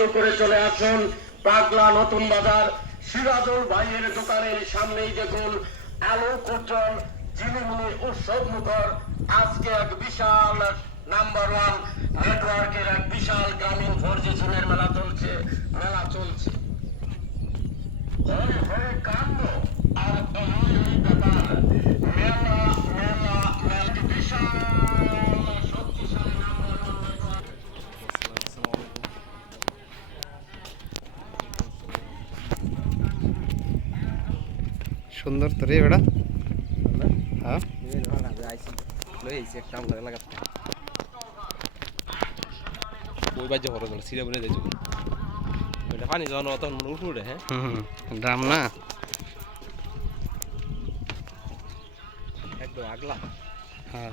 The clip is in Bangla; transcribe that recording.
চালু করে চলে আসুন পাগলা নতুন বাজার সিরাজুল ভাইয়ের দোকানের সামনেই দেখুন আলোক উজ্জ্বল ঝিলিমিলি উৎসব মুখর আজকে এক বিশাল নাম্বার ওয়ান নেটওয়ার্কের এক বিশাল গ্রামীণ ফোরজি সিমের মেলা চলছে হরে হরে কাণ্ড আর এই ব্যাপার মেলা মেলা মেলা বিশাল শক্তিশালী নাম্বার ওয়ান নেটওয়ার্ক। সুন্দর তো রে বেড়া। হ্যাঁ ওই বাজে হরে গেল সিরা বলে যাইছো ওইটা পানি যখন তখন উঠে উঠে হ্যাঁ ড্রাম না একদম আগলা হ্যাঁ